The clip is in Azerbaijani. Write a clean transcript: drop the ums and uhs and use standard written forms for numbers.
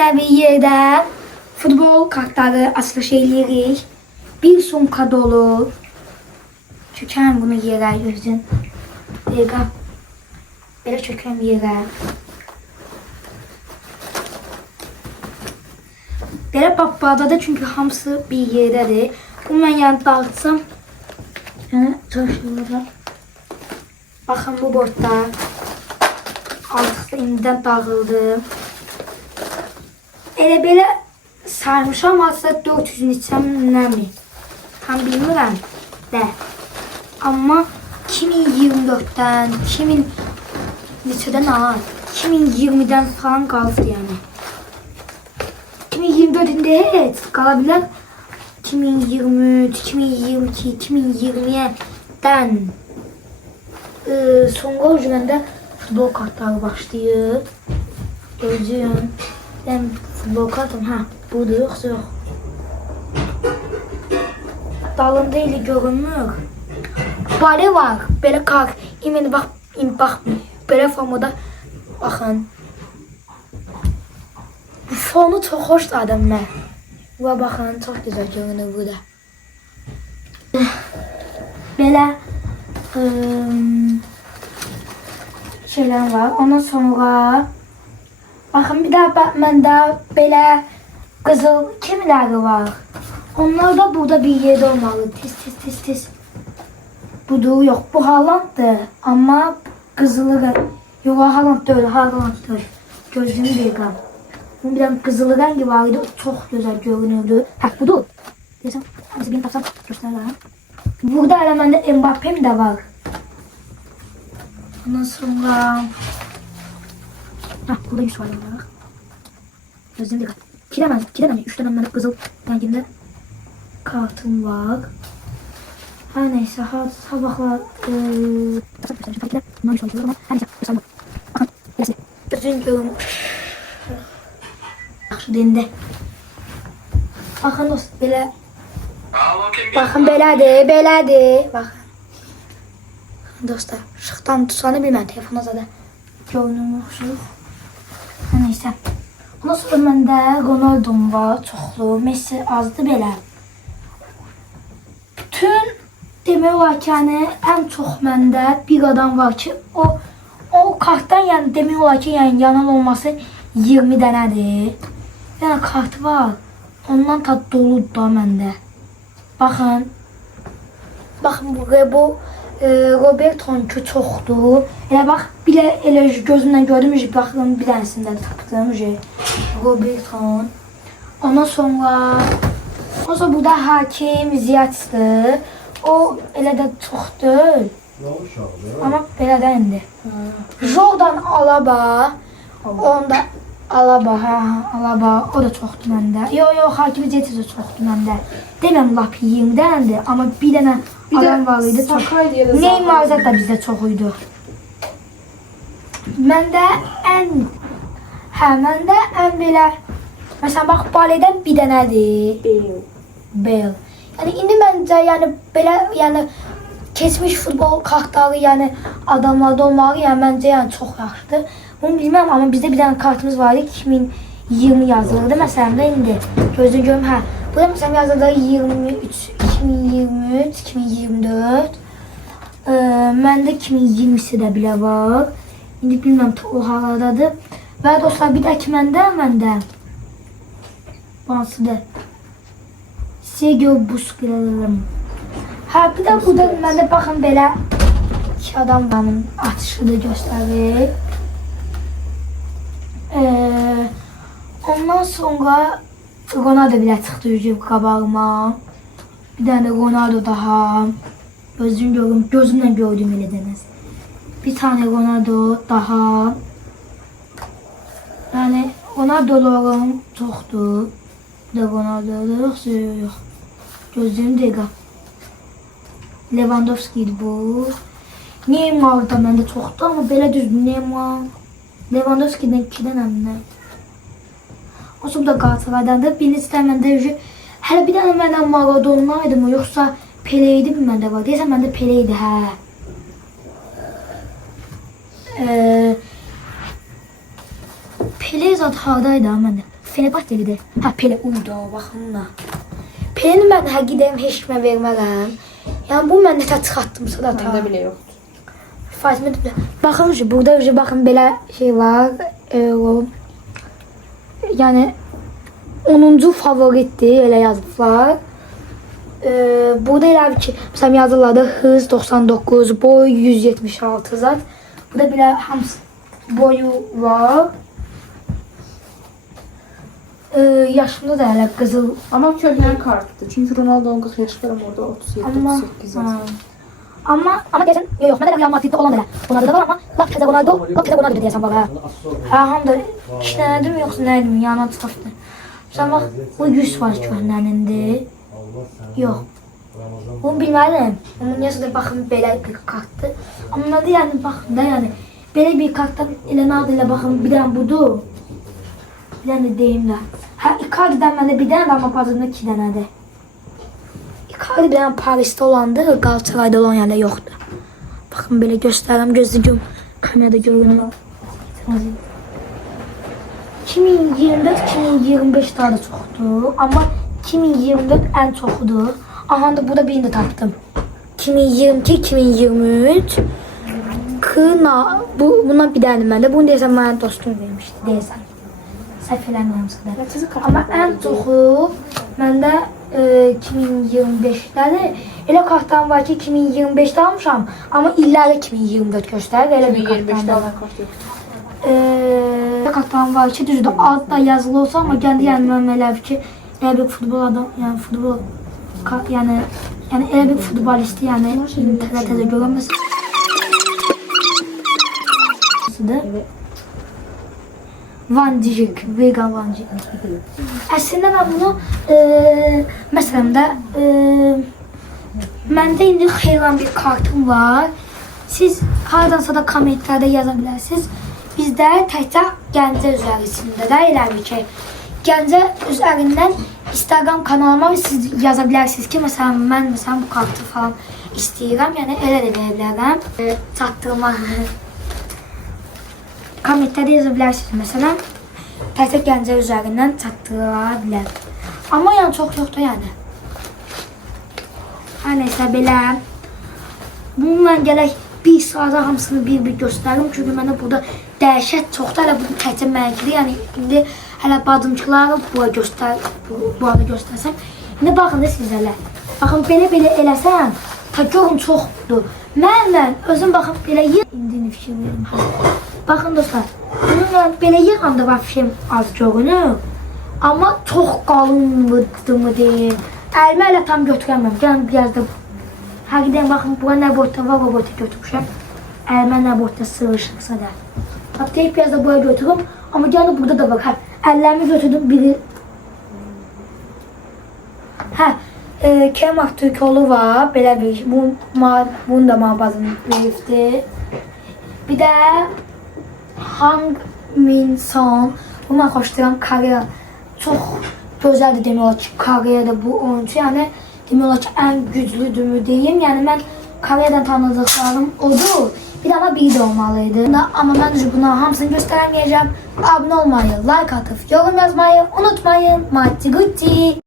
yine bir yerden futbol kartları açılış eləyirik. Bir sumka dolu. Çökəm bunu yerə gözün. Dəqiqə. Belə çökəm yerə. Belə babada da çünkü hamısı bir yerdədir. Bunu mən yəni dağıtsam. Yəni çalışırlar. Baxın bu bortda. Artıq indidən dağıldı. Elə belə sarmışam, aslında 400'ün içsəm nəmi? Tam bilmirəm də. Amma 2024'dən, 2000 neçədən ay? 2020'dən falan qaldı yəni. 2024'ndə heç qala bilər. 2023, 2022, 2020'dən sonra ucunda futbol kartları başlayır. Gözlüyüm. Ben futbol kartım, ha burada yoksa yok. Dalında ile görünmür. Bale var, böyle kart. İmini bak, böyle formada bakın. Bu fonu çok hoş adam ben. Buna bakın, çok güzel görünür burada. Böyle şeyler var. Ondan sonra bakın bir daha məndə belə qızıl kimiləri var. Onlar da burada bir yerdə olmalı. Tez. Budur, yox. Bu Haalanddır. Amma qızılı yox, Haaland deyil. Gözlüyüm deyirəm. Bunun bir dənə qızılı rəngi var idi. O çox gözəl görünürdü. Hə, budur. Deyəsəm, hamısı beni tapsam göstərərəm. Burada elə məndə Mbappé'm də var. Ondan sonra burada 100 var olarak. Gözlüğüm dikkat. 2 tane, 3 tane benim kızıl renginde kartım var. Her neyse, sabahlar bundan 100 var ama her neyse, göstermem. Bakın, gelsin. Gözlüğüm görün. Şu dende. Bakın dost, belə. Bakın, belədir. Bakın. Dostlar, ışıqdan tutsanı bilməm, telefona zaten görünüm yoxdur. Neyse. Ondan sonra məndə Ronaldo'm var, çoxlu. Messi azdı belə. Bütün demək olar ki, yəni ən çox məndə bir adam var ki, o kartdan yəni demək olar ki, yəni yanan olması 20 dənədir. Yəni kartı var. Ondan da doludur da məndə. Baxın. Baxın bu Roberto'nun ki çoxdur. Elə bax, elə gözümdən gördüm, baxın bir dənəsində tapdım. Roberto'nun. Ondan sonra burada Hakim Ziyech'dir. O elə də çox deyil. Amma belə də indi. Jordan Alaba. Onda Alaba, Alaba. O da çoxdur məndə. Yox, Hakim Ziyech də çoxdur məndə. Deməm lap 20 dənədir, amma bir dənə adam var idi, çox. Neymar da bizdə çox idi. Məndə ən belə, məsələn bax, Bale'dən bir dənədir. Bale. Yəni indi məncə, yəni belə, yəni keçmiş futbol kartları, yəni adamlarda olmağı, yəni məncə yəni çox yaxşıdır. Bunu bilməm, amma bizdə bir dənə kartımız var idi, 2020 yazılırdı. Məsələn də indi gözünü görüm, hə. Burada məsələn yazıldı 2023, 2024. Məndə 2020'si də belə var. İndi bilməm o haladadır. Və dostlar, bir də ki məndə hansıdır? Sergio Busquets. Hə, bir də burada məndə baxın belə iki adam varın atışını göstərir. Ondan sonra Ronaldo bile çıxdı yüzüb qabağıma. Bir dənə də Ronaldo daha. Gözümlə gördüm elə dəniz. Bir tane Ronaldo daha. Yəni Ronaldo'larım çoxdur. Bir də Ronaldo yoxsa yox. Gözlüyüm dəqiqə. Lewandowski'dir bu. Neymar da məndə çoxdur, amma belə düzdür Neymar. Lewandowski'dən 2 dənəmdə. O da Galatasaray'dandır. Birinci məndə hələ bir dənə məndən Maradona idi mı, yoxsa Pele idi mi məndə var? Deyəsən məndə Pele idi, hə. Pele zat hardaydı ha məndə? Fenerbahçelidir. Ha Pele uydu baxın da. Pele'ni mən həqiqətən heç kimə vermərəm. Yəni bu mən nətə çıxartdımsa da ta. Məndə belə yoxdur. Fatimə də. Baxın şu burada baxın belə şey var. O yəni 10-cu favoritdir elə yazıblar. Burada elə ki, məsələn yazırlar da hız 99, boy 176 zat. Burada belə hamısı boyu var. Yaşımda da hələ qızıl. Amma köhnə kartdır. Çünki Ronaldo'nun 40 yaşı var, orada 37-38 yazır. Amma deyəsən, yox, məndə Real Madriddə olan elə. Ronaldo da var, amma lap təzə Ronaldo, lap təzə Ronaldo deyəsən var. Hə, həm də 2 dənədir mi, yoxsa nə edim, yana çıxıbdır. Məsələn, bax, bu 100 var köhnənindir. Yox. Bunu bilməliyəm. Amma niyəsə də baxın, belə bir kartdır. Amma nədir, yəni, baxın da, yəni, belə bir kartdan elə nadir ilə baxın, bir dənə budur. Bir dənə deyim də. Hə, Icardi'dən məndə bir dənə, amma bazında 2 dənədir. Icardi bir dənə Paris'te olandı, Galatasaray'da olan yerdə yoxdur. Baxın, belə göstərirəm, gözlüyüm kamerada görünür. 2024-2025 daha da çoxdur, amma 2024 ən çoxudur. Aha da burada birini də tapdım. 2022-2023 bundan bir dənə məndə. Bunu deyəsən mənə dostum vermişdi, deyəsən. Səhv eləmirəmsə də. Amma ən çoxu məndə 2025'dədir. Elə kartdan var ki 2025'də almışam, amma illəri 2024 göstərir. Elə bir kartdan var. Kartdan var ki düzdür altda yazılı olsa, amma gəndi yəni mən elə bir ki elə bir futbol adam, yəni futbol yəni elə bir futbolisti, yəni internetdə görənməsin. Van Dijk, vegan Van Dijk. Əslində mən bunu məsələn də məndə indi xeyran bir kartım var. Siz hardansa da kommentlərdə yaza bilərsiniz. Bizdə təkcə Gəncə üzərisində də elə bir ki, Gəncə üzərindən Instagram kanalıma siz yaza bilərsiniz ki, məsələn mən bu kartı falan istəyirəm, yəni elə də deyə bilərəm. Çatdırmaq. Kommentlərdə yaza bilərsiniz, məsələn, təkcə Gəncə üzərindən çatdıra bilər. Amma yəni çox yoxdur yəni. Hər neysə belə. Bununla gələk bir sırada hamısını bir göstərim. Çünki mənə burada dəhşət çoxdur. Hələ bu təkcə mənkidir. Yəni indi hələ badımçıları bu arada göstərsəm. İndi baxın da sizlərlə. Baxın belə eləsəm, ta görün çoxdur. Mənlə özüm baxın belə indi fikir verim. Baxın dostlar, bununla belə yığanda var film az görünür. Amma çox qalınlıdır mı deyim. Əlimi elə tam götürəməm. Gəlin biraz da həqiqdən baxın, bura nə boyda var, o boyda götürmüşəm. Əlimə nə boyda sığışırsa da. Bax, deyib biraz da buraya götürüm. Amma gəlin burada da var. Hə, əllərimi götürdüm biri. Hə, Kerem Aktürkoğlu var. Belə bir, bunu da mağazını veribdir. Bir də Hang Min Son. Bu mən xoşlayıram. Koreya çox gözəldir demək olar ki, Koreyada bu oyuncu. Yəni demək olar ki, ən güclüdür deyim. Yəni mən Koreyadan tanıdıqlarım odur. Bir dana biri də olmalıydı. Amma mən buna hamısını göstərməyəcəm. Abunə olmayı, like atıp yorum yazmayı unutmayın. Mati Gucci.